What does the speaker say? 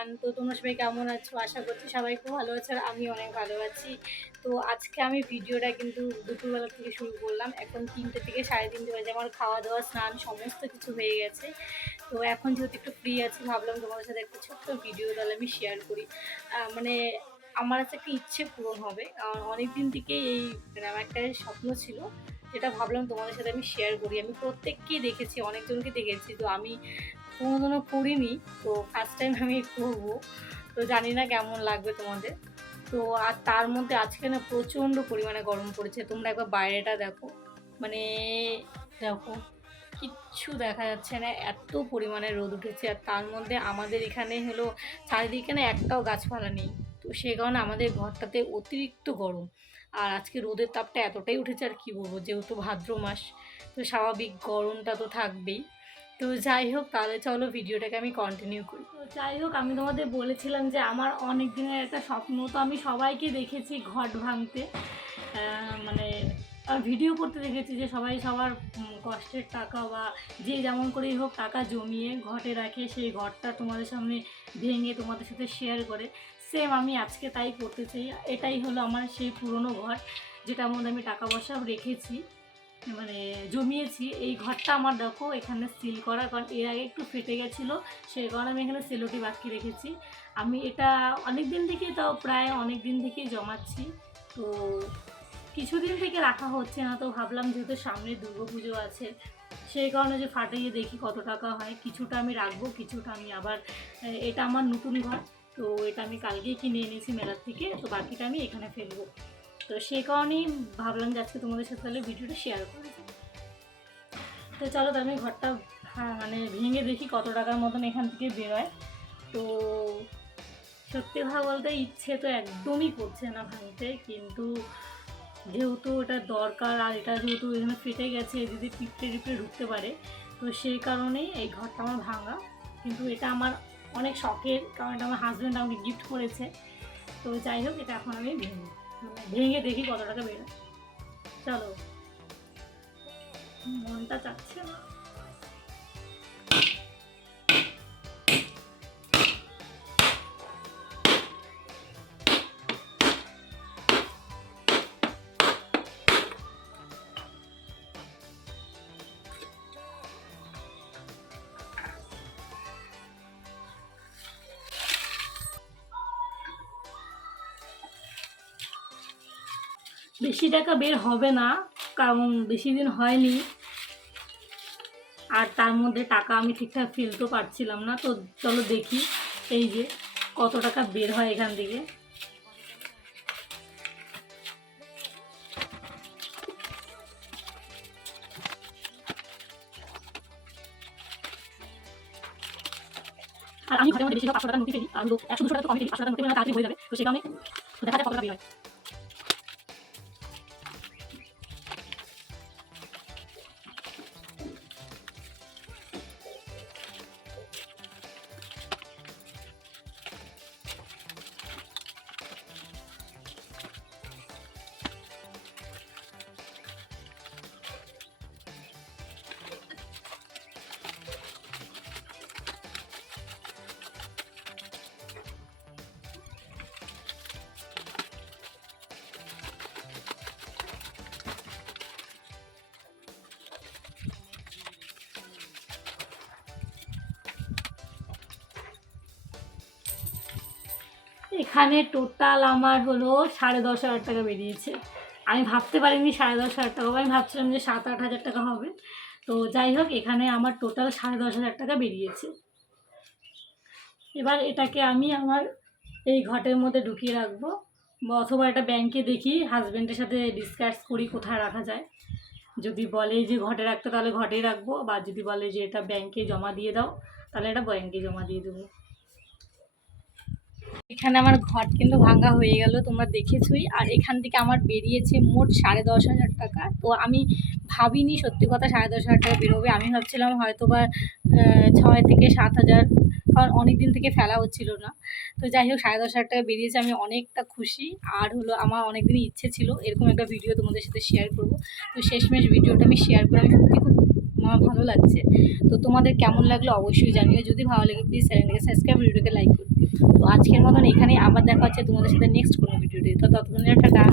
Everyone তো তোমরা সবাই কেমন আছো? আশা করছি সবাই খুব ভালো আছো আর আমি অনেক ভালো আছি। তো আজকে আমি ভিডিওটা কিন্তু দুপুরবেলা থেকে শুরু করলাম। এখন তিনটে থেকে সাড়ে তিনটে বাজে, আমার খাওয়া দাওয়া স্নান সমস্ত কিছু হয়ে গেছে। তো এখন যেহেতু একটু ফ্রি আছি, ভাবলাম তোমাদের সাথে একটা ছোট্ট ভিডিও তাহলে আমি শেয়ার করি। মানে আমার একটা ইচ্ছে পূরণ হবে। অনেক দিন থেকে এই মানে আমার একটা স্বপ্ন ছিল। যেটা ভাবলাম তোমাদের সাথে আমি শেয়ার করি। আমি প্রত্যেককেই দেখেছি, অনেকজনকে দেখেছি। তো আমি কোনোদিনও করিনি। তো ফার্স্ট টাইম আমি করব। তো জানি না কেমন লাগবে তোমাদের। তো আর তার মধ্যে আজকে না প্রচণ্ড পরিমাণে গরম পড়েছে। তোমরা একবার বাইরেটা দেখো। মানে দেখো, কিচ্ছু দেখা যাচ্ছে না। এত পরিমাণে রোদ উঠেছে। আর তার মধ্যে আমাদের এখানে হলো চারিদিকে না একটাও গাছপালা নেই। তো সেই কারণে আমাদের ঘরটাতে অতিরিক্ত গরম। আর আজকে রোদের তাপটা এতটাই উঠেছে, আর কি বলব, যেহেতু ভাদ্র মাস, তো স্বাভাবিক গরমটা তো থাকবেই। তো যাই হোক, তাহলে চলো ভিডিওটাকে আমি কন্টিনিউ করি। তো যাই হোক, আমি তোমাদের বলেছিলাম যে আমার অনেক দিনের একটা স্বপ্ন, তো আমি সবাইকে দেখেছি ঘট ভাঙতে। মানে ভিডিও করতে দেখেছি যে সবাই সবার কষ্টের টাকা বা যে যেমন করেই হোক টাকা জমিয়ে ঘটে রাখে, সেই ঘরটা তোমাদের সামনে ভেঙে তোমাদের সাথে শেয়ার করে। সেম আমি আজকে তাই করতে চাই। এটাই হলো আমার সেই পুরনো ঘর, যেটার মধ্যে আমি টাকা পয়সা রেখেছি মানে জমিয়েছি। এই ঘরটা আমার দেখো, এখানে সিল করা, কারণ এর আগে একটু ফেটে গেছিল, সেই কারণে আমি এখানে সেলোটি বাকি রেখেছি। আমি এটা অনেক দিন থেকে তাও প্রায় অনেক দিন থেকেই জমাচ্ছি। তো কিছুদিন থেকে রাখা হচ্ছে না, তো ভাবলাম যেহেতু সামনে পুজো আছে, সেই কারণে যে ফাটিয়ে দেখি কত টাকা হয়। কিছুটা আমি রাখব, কিছুটা আমি আবার এটা আমার নতুন ঘর। তো এটা আমি কালকেই কিনে এনেছি মেলার থেকে তো বাকিটা আমি এখানে ফেলব। তো সেই কারণেই ভাবলাম যে আজকে তোমাদের সাথে তাহলে ভিডিওটা শেয়ার করে তো চলো তো আমি ঘরটা হ্যাঁ, মানে ভেঙে দেখি কত টাকার মতন এখান থেকে বেরোয়। তো সত্যি কথা বলতে ইচ্ছে তো একদমই করছে না ভাঙতে কিন্তু যেহেতু এটা দরকার আর এটা যেহেতু এখানে ফেটে গেছে যদি পিঁপড়ে টিপড়ে ঢুকতে পারে তো সেই কারণেই এই ঘরটা আমার ভাঙা। কিন্তু এটা আমার অনেক শখের, কারণ এটা আমার হাজব্যান্ড আমাকে গিফট করেছে। তো যাই হোক, এটা এখন আমি ভেঙে মানে ভেঙে দেখি কত টাকা বেরোয়। চলো। মনটা চাচ্ছে না। বেশি টাকা বের হবে না, কারণ বেশি দিন হয়নি। আর তার মধ্যে টাকা আমি ঠিকঠাক ফেলতেও পারছিলাম না, তো চলো দেখি এই যে কত টাকা বের হয় এখান থেকে। আর আমি ঘরের মধ্যে বেশিরভাগ পাঁচশো টাকা নোটই ফেলি আর একশো দুশো টাকা তো কমই ফেলি, পাঁচশো টাকা নোটে মানে তাড়াতাড়ি হয়ে যাবে, তো সেই কারণে দেখা যাক কত টাকা বের হয়। এখানে টোটাল আমার হলো সাড়ে দশ হাজার টাকা বেরিয়েছে। আমি ভাবতে পারিনি সাড়ে দশ হাজার টাকা, আমি ভাবছিলাম যে সাত আট হাজার টাকা হবে। তো যাই হোক, এখানে আমার টোটাল সাড়ে দশ হাজার টাকা বেরিয়েছে। এবার এটাকে আমি আমার এই ঘটের মধ্যে ঢুকিয়ে রাখব। অথবা এটা ব্যাংকে দেখি হাজব্যান্ডের সাথে ডিসকাস করি কোথায় রাখা যায়। যদি বলে যে ঘটে রাখতে, তাহলে ঘটেই রাখব। বা যদি বলে যে এটা ব্যাংকে জমা দিয়ে দাও, তাহলে এটা ব্যাংকে জমা দিয়ে দেবো। এখানে আমার ঘট কিন্তু ভাঙা হয়ে গেল, তোমরা দেখেছই। আর এখান থেকে আমার বেরিয়েছে মোট সাড়ে দশ হাজার টাকা। তো আমি ভাবিনি সত্যি কথা সাড়ে দশ হাজার টাকা বেরোবে। আমি ভাবছিলাম হয়তো বা ছয় থেকে সাত হাজার, কারণ অনেক দিন থেকে ফেলা হচ্ছিল না। তো যাই হোক, সাড়ে দশ হাজার টাকা বেরিয়েছে, আমি অনেকটা খুশি। আর হলো, আমার অনেক দিনই ইচ্ছে ছিল, এরকম একটা ভিডিও তোমাদের সাথে শেয়ার করব। তো শেষমেশ ভিডিওটা আমি শেয়ার করে, আমি সত্যি খুব আমার ভালো লাগছে। তো তোমাদের কেমন লাগল অবশ্যই জানিও। যদি ভালো লাগে প্লিজ চ্যানেলটাকে সাবস্ক্রাইব ভিডিওটাকে লাইক করে তো আজকের মতন এখানেই আবার দেখা হচ্ছে তোমাদের সাথে নেক্সট কোনো ভিডিওতে তো। ততক্ষণের টাটা।